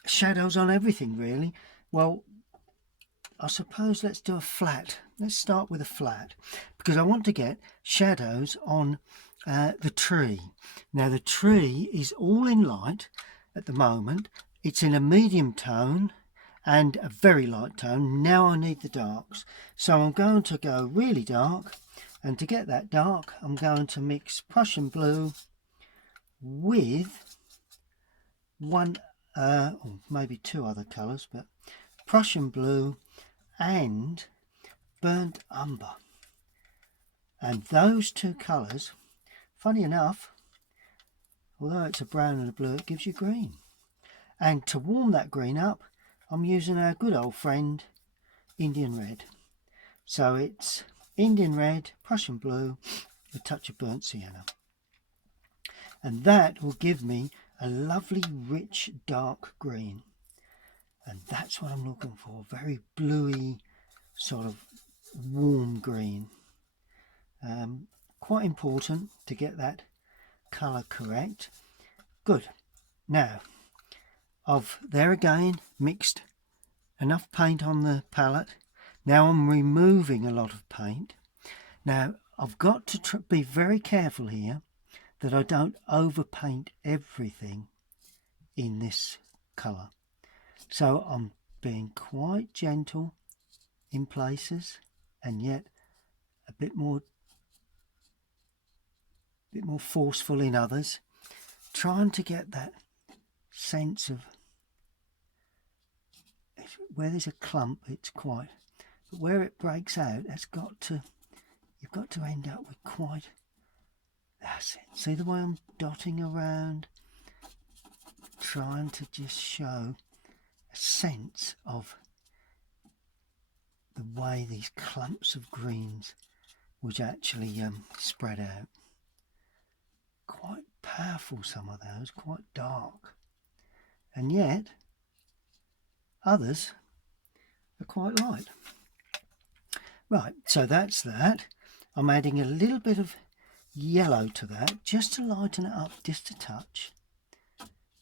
shadows on everything, really. Well, I suppose let's do a flat. Let's start with a flat, because I want to get shadows on the tree. Now the tree is all in light at the moment. It's in a medium tone and a very light tone. Now I need the darks, so I'm going to go really dark, and to get that dark I'm going to mix Prussian Blue with one or maybe 2 other colours, but Prussian Blue and Burnt Umber. And those 2 colours, funny enough, although it's a brown and a blue, it gives you green. And to warm that green up, I'm using our good old friend Indian red. So it's Indian red, Prussian blue, a touch of burnt sienna. And that will give me a lovely rich dark green. And that's what I'm looking for, very bluey, sort of warm green. Quite important to get that colour correct. Good. Now, I've there again mixed enough paint on the palette. Now I'm removing a lot of paint. Now I've got to be very careful here that I don't overpaint everything in this colour. So I'm being quite gentle in places and yet a bit more forceful in others, trying to get that sense of where there's a clump, it's quite, but where it breaks out, you've got to end up with quite, that's it. See the way I'm dotting around, trying to just show a sense of the way these clumps of greens would actually spread out. Quite powerful, some of those, quite dark, and yet others are quite light. Right, so that's that. I'm adding a little bit of yellow to that just to lighten it up just a touch,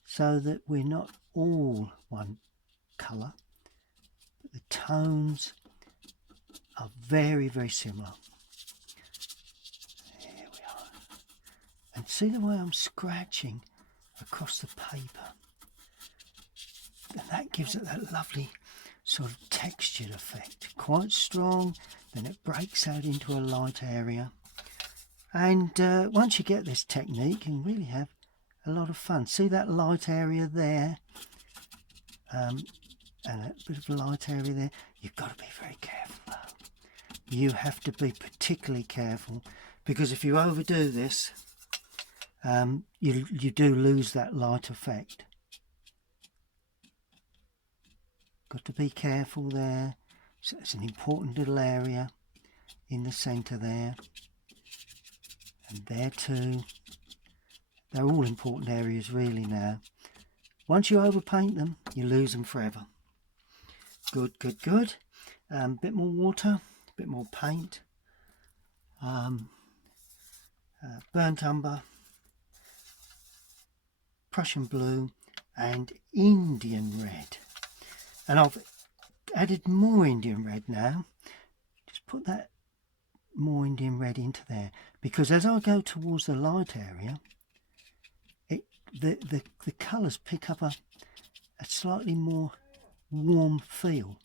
so that we're not all one colour, but the tones are very, very similar. There we are. And see the way I'm scratching across the paper, and that gives it that lovely sort of textured effect, quite strong, then it breaks out into a light area. And once you get this technique, you can really have a lot of fun. See that light area there, and a bit of a light area there. You've got to be very careful though. You have to be particularly careful, because if you overdo this, you do lose that light effect. Got to be careful there. So it's an important little area in the centre there, and there too. They're all important areas really now. Once you overpaint them, you lose them forever. Good, good, good. Bit more water, a bit more paint. Burnt umber, Prussian blue, and Indian red. And I've added more Indian red now. Just put that more Indian red into there, because as I go towards the light area, the colours pick up a slightly more warm feel.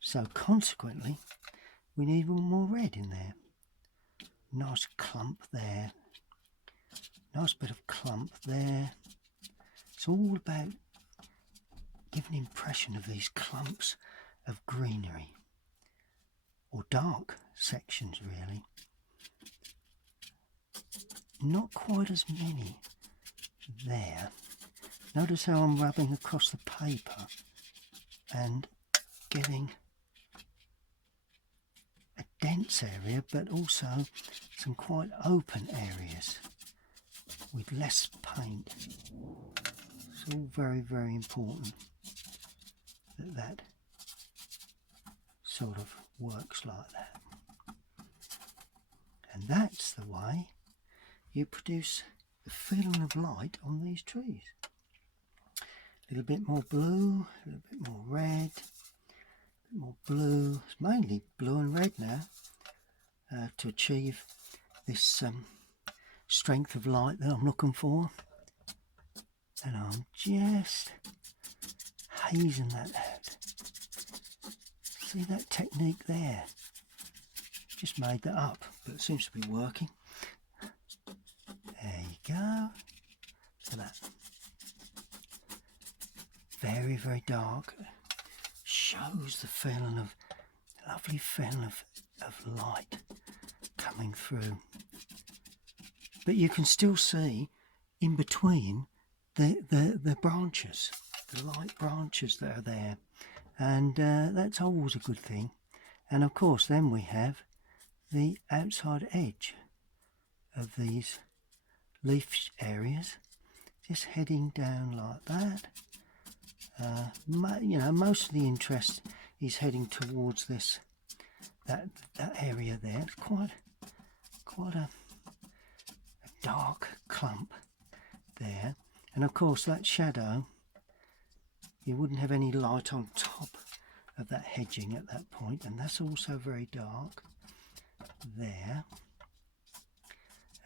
So consequently, we need more red in there. Nice clump there. Nice bit of clump there. It's all about giving an impression of these clumps of greenery, or dark sections really. Not quite as many there. Notice how I'm rubbing across the paper and getting a dense area, but also some quite open areas with less paint. It's all very, very important that that sort of works like that. And that's the way you produce the feeling of light on these trees. A little bit more blue, a little bit more red, a bit more blue. It's mainly blue and red now to achieve this strength of light that I'm looking for. And I'm just hazing that out. See that technique there? Just made that up, but it seems to be working. There you go. Look at that. Very, very dark. Shows the feeling of, lovely feeling of light coming through. but you can still see in between the branches, the light branches that are there, and that's always a good thing. And of course then we have the outside edge of these leaf areas, just heading down like that. You know, most of the interest is heading towards this that area there. It's quite a dark clump there, and of course that shadow, you wouldn't have any light on top of that hedging at that point, and that's also very dark there,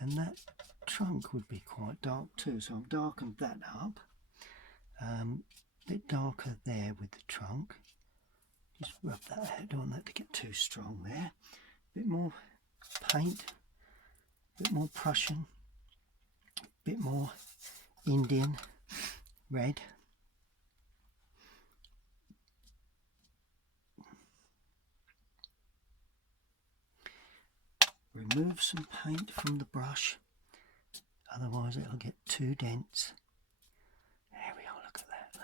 and that trunk would be quite dark too, so I've darkened that up. A bit darker there with the trunk. Just rub that out, don't want that to get too strong there. A bit more paint, a bit more Prussian, a bit more Indian red. Remove some paint from the brush, otherwise it'll get too dense. There we are, look at that.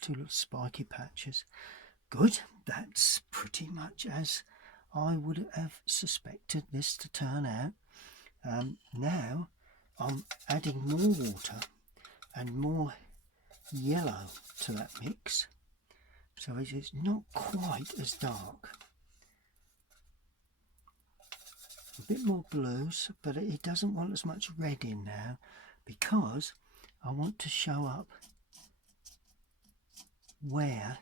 Two little spiky patches. Good, that's pretty much as I would have suspected this to turn out. Now I'm adding more water and more yellow to that mix, so it's not quite as dark. A bit more blues, but it doesn't want as much red in now, because I want to show up where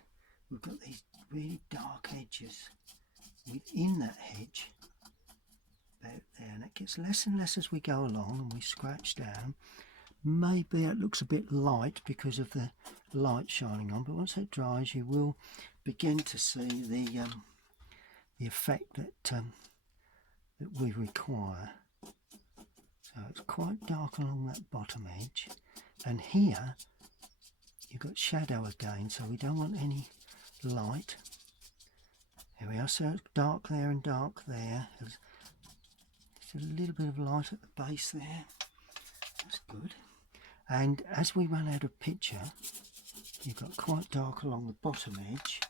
we've got these really dark edges within that hedge about there, and it gets less and less as we go along and we scratch down. Maybe it looks a bit light because of the light shining on, but once it dries you will begin to see the effect that we require. So it's quite dark along that bottom edge, and here you've got shadow again, so we don't want any light. There we are, so it's dark there and dark there. There's a little bit of light at the base there. That's good. And as we run out of picture, you've got quite dark along the bottom edge,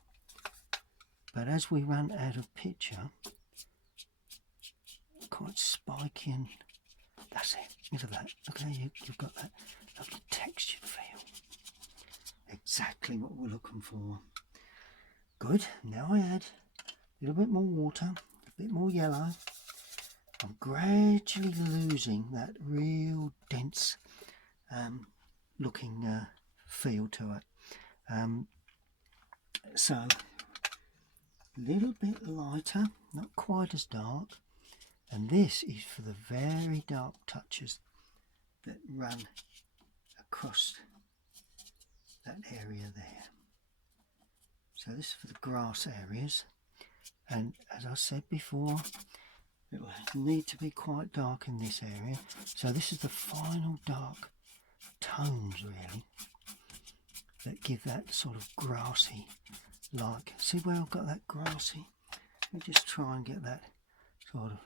but as we run out of picture, quite spiky, and that's it. Look at that. Look how you've got that lovely textured feel. Exactly what we're looking for. Good. Now I add a little bit more water, a bit more yellow. I'm gradually losing that real dense looking feel to it. So a little bit lighter, not quite as dark. And this is for the very dark touches that run across that area there. So this is for the grass areas, and as I said before, it will need to be quite dark in this area. So this is the final dark tones really that give that sort of grassy like. See where I've got that grassy? Let me just try and get that sort of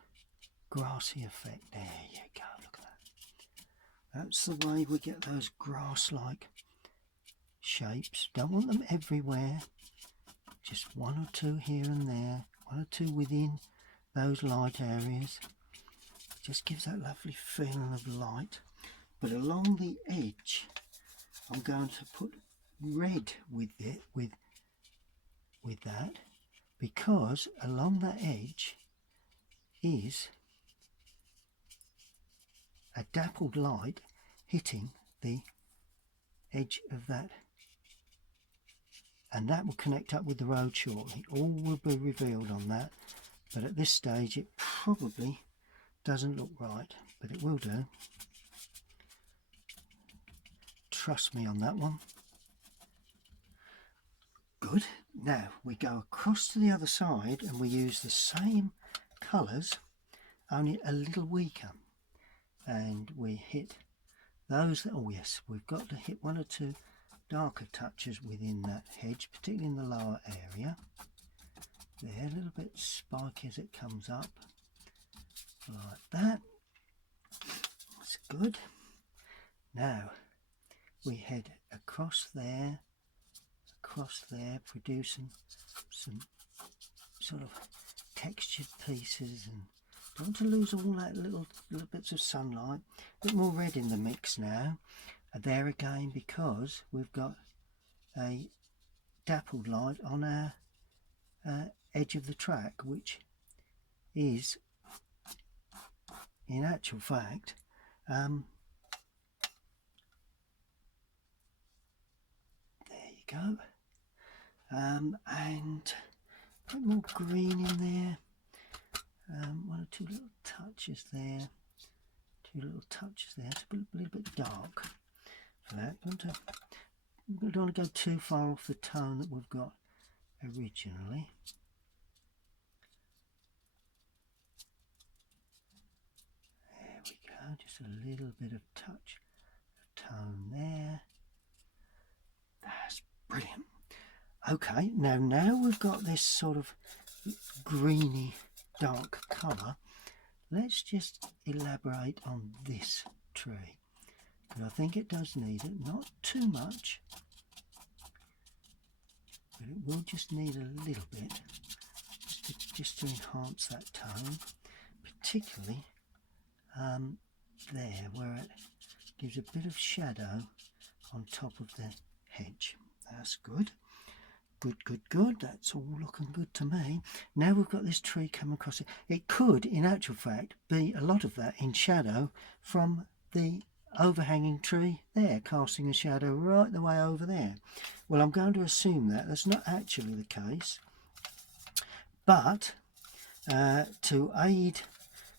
grassy effect. There you go, look at that. That's the way we get those grass-like shapes. Don't want them everywhere, just one or two here and there, one or two within those light areas. It just gives that lovely feeling of light. But along the edge I'm going to put red with it, with that, because along that edge is a dappled light hitting the edge of that, and that will connect up with the road shortly. All will be revealed on that, but at this stage it probably doesn't look right, but it will do. Trust me on that one. Good. Now we go across to the other side and we use the same colours, only a little weaker, and we hit those. Oh yes, we've got to hit one or two darker touches within that hedge, particularly in the lower area there, a little bit spiky as it comes up like that. That's good. Now we head across there, producing some sort of textured pieces, and don't want to lose all that little bits of sunlight. A bit more red in the mix now. And there again, because we've got a dappled light on our edge of the track, which is in actual fact there you go, and a bit more green in there, one or two little touches there, it's a little bit dark for that. We don't want to go too far off the tone that we've got originally. There we go, just a little bit of touch of tone there. That's brilliant. Okay, now we've got this sort of greeny dark colour. Let's just elaborate on this tree, because I think it does need it, not too much, but it will just need a little bit just to enhance that tone, particularly there where it gives a bit of shadow on top of the hedge. That's good. Good. That's all looking good to me. Now we've got this tree come across it. It could, in actual fact, be a lot of that in shadow from the overhanging tree there, casting a shadow right the way over there. Well, I'm going to assume that that's not actually the case, but to aid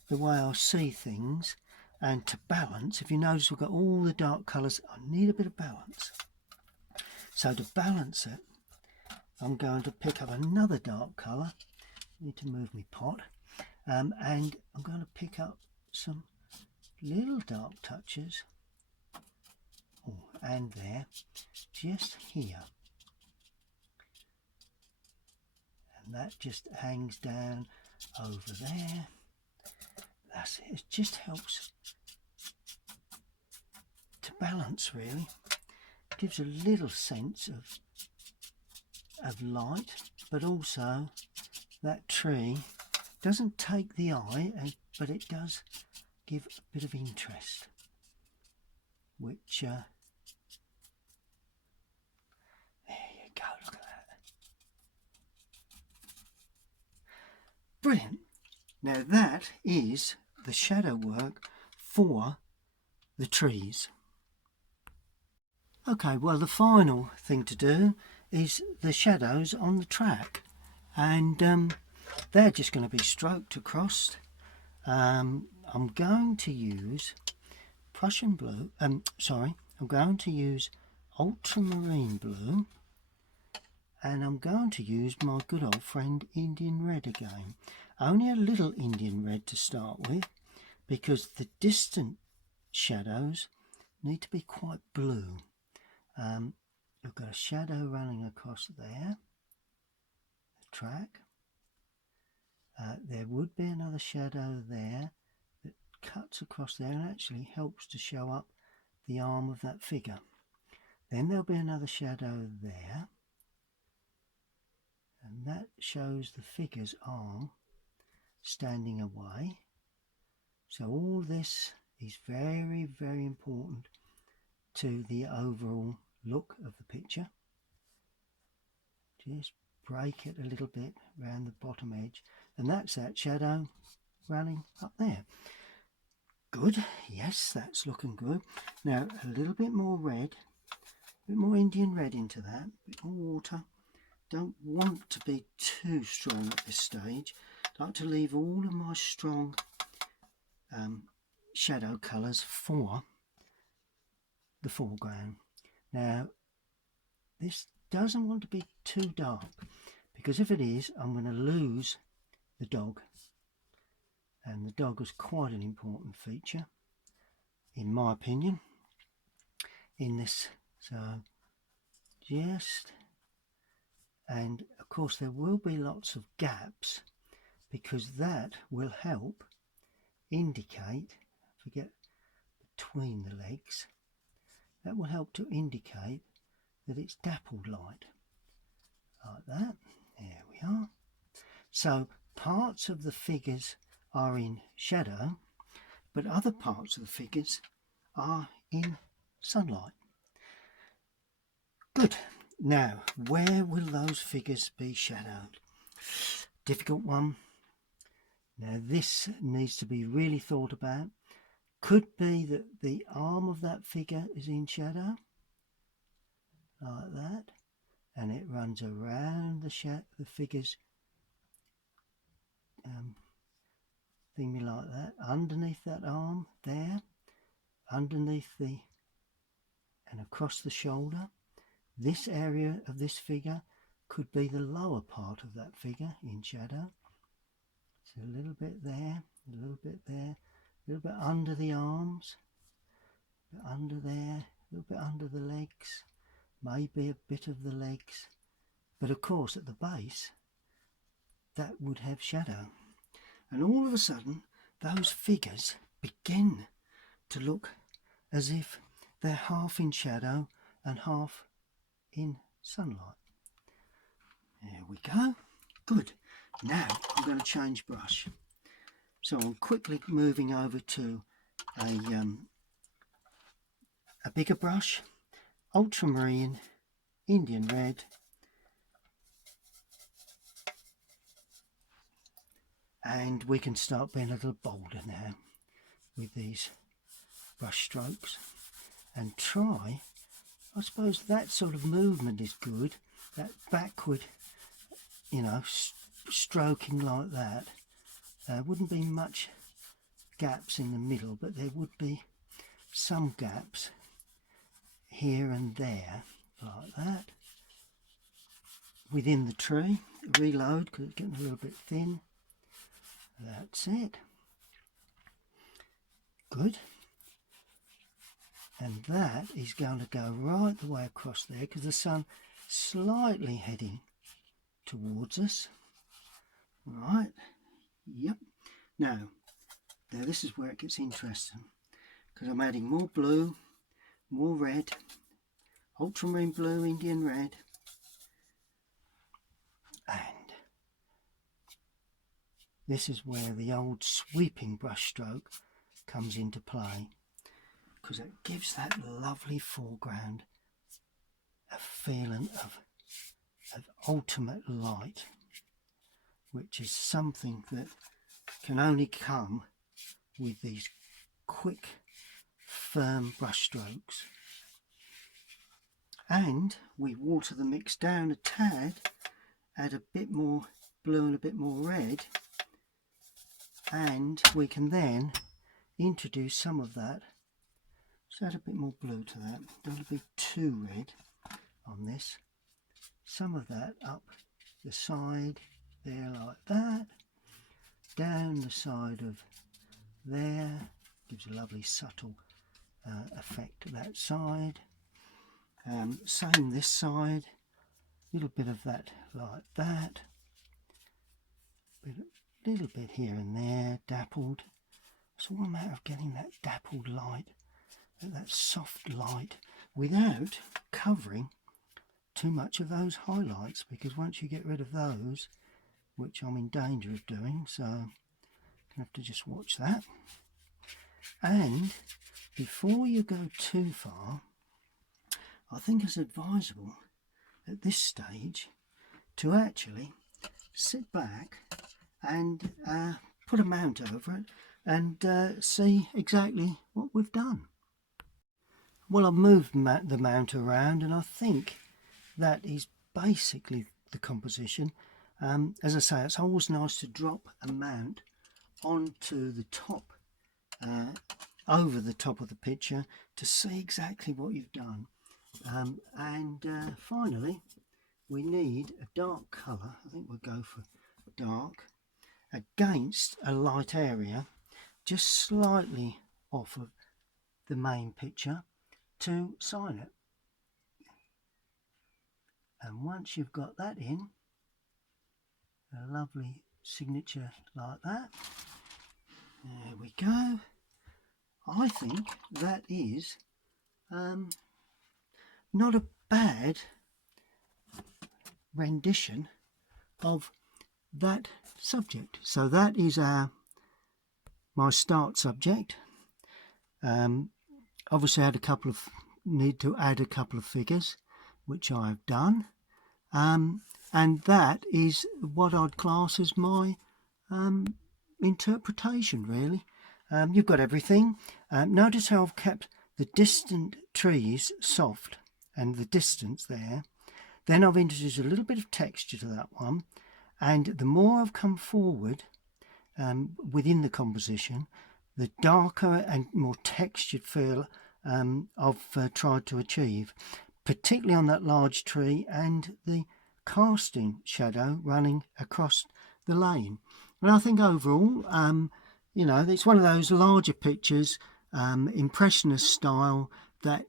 the way I see things and to balance, if you notice we've got all the dark colours, I need a bit of balance. So to balance it, I'm going to pick up another dark colour. I need to move my pot, and I'm going to pick up some little dark touches, and there, just here, and that just hangs down over there. That's it. It just helps to balance, really. Gives a little sense of light, but also that tree doesn't take the eye, but it does give a bit of interest, which there you go, look at that. Brilliant. Now that is the shadow work for the trees. Okay, well, the final thing to do is the shadows on the track, and they're just going to be stroked across. I'm going to use Prussian Blue, I'm going to use ultramarine blue, and I'm going to use my good old friend Indian Red again. Only a little Indian Red to start with, because the distant shadows need to be quite blue. We've got a shadow running across there, the track. There would be another shadow there that cuts across there and actually helps to show up the arm of that figure. Then there'll be another shadow there, and that shows the figure's arm standing away. So all this is very, very important to the overall look of the picture. Just break it a little bit around the bottom edge, and that's that shadow running up there. Good, yes, that's looking good. Now a little bit more red, a bit more Indian Red into that, a bit more water. Don't want to be too strong at this stage. I like to leave all of my strong shadow colours for the foreground. Now this doesn't want to be too dark, because if it is, I'm going to lose the dog, and the dog is quite an important feature in my opinion in this. So just, and of course there will be lots of gaps, because that will help indicate, forget between the legs. That will help to indicate that it's dappled light, like that. There we are. So parts of the figures are in shadow, but other parts of the figures are in sunlight. Good. Now, where will those figures be shadowed? Difficult one. Now this needs to be really thought about. Could be that the arm of that figure is in shadow, like that, and it runs around the figure's thingy like that, underneath that arm there, underneath the, and across the shoulder. This area of this figure could be the lower part of that figure in shadow. So a little bit there, a little bit there, a little bit under the arms, a bit under there, a little bit under the legs, maybe a bit of the legs. But of course at the base that would have shadow. And all of a sudden those figures begin to look as if they're half in shadow and half in sunlight. There we go. Good. Now I'm going to change brush. So I'm quickly moving over to a bigger brush, ultramarine, Indian red, and we can start being a little bolder now with these brush strokes and try, I suppose that sort of movement is good, that backward, you know, stroking like that. Wouldn't be much gaps in the middle, but there would be some gaps here and there, like that. Within the tree, reload because it's getting a little bit thin. That's it. Good. And that is going to go right the way across there because the sun slightly heading towards us. Right. Yep. Now this is where it gets interesting because I'm adding more blue, more red, ultramarine blue, Indian red, and this is where the old sweeping brush stroke comes into play because it gives that lovely foreground a feeling of ultimate light, which is something that can only come with these quick, firm brush strokes. And we water the mix down a tad, add a bit more blue and a bit more red, and we can then introduce some of that. So add a bit more blue to that, don't be too red on this. Some of that up the side there like that, down the side of there, gives a lovely subtle effect to that side. Same this side, a little bit of that like that, a little bit here and there, dappled. It's all a matter of getting that dappled light, that soft light, without covering too much of those highlights, because once you get rid of those, which I'm in danger of doing, so I'm going to have to just watch that. And before you go too far, I think it's advisable at this stage to actually sit back and put a mount over it and see exactly what we've done. Well, I've moved the mount around and I think that is basically the composition. As I say, it's always nice to drop a mount onto the top, over the top of the picture to see exactly what you've done. And finally, we need a dark colour. I think we'll go for dark against a light area, just slightly off of the main picture to sign it. And once you've got that in, a lovely signature like that, there we go. I think that is not a bad rendition of that subject. So that is my start subject. Obviously I had need to add a couple of figures, which I've done, and that is what I'd class as my interpretation, really. You've got everything. Notice how I've kept the distant trees soft and the distance there. Then I've introduced a little bit of texture to that one, and the more I've come forward within the composition, the darker and more textured feel I've tried to achieve, particularly on that large tree and the casting shadow running across the lane. And I think overall, you know, it's one of those larger pictures, impressionist style, that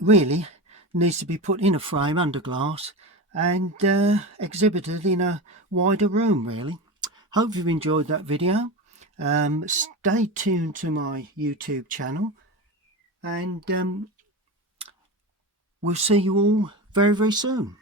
really needs to be put in a frame under glass and exhibited in a wider room, really. Hope you've enjoyed that video. Stay tuned to my YouTube channel, and we'll see you all very, very soon.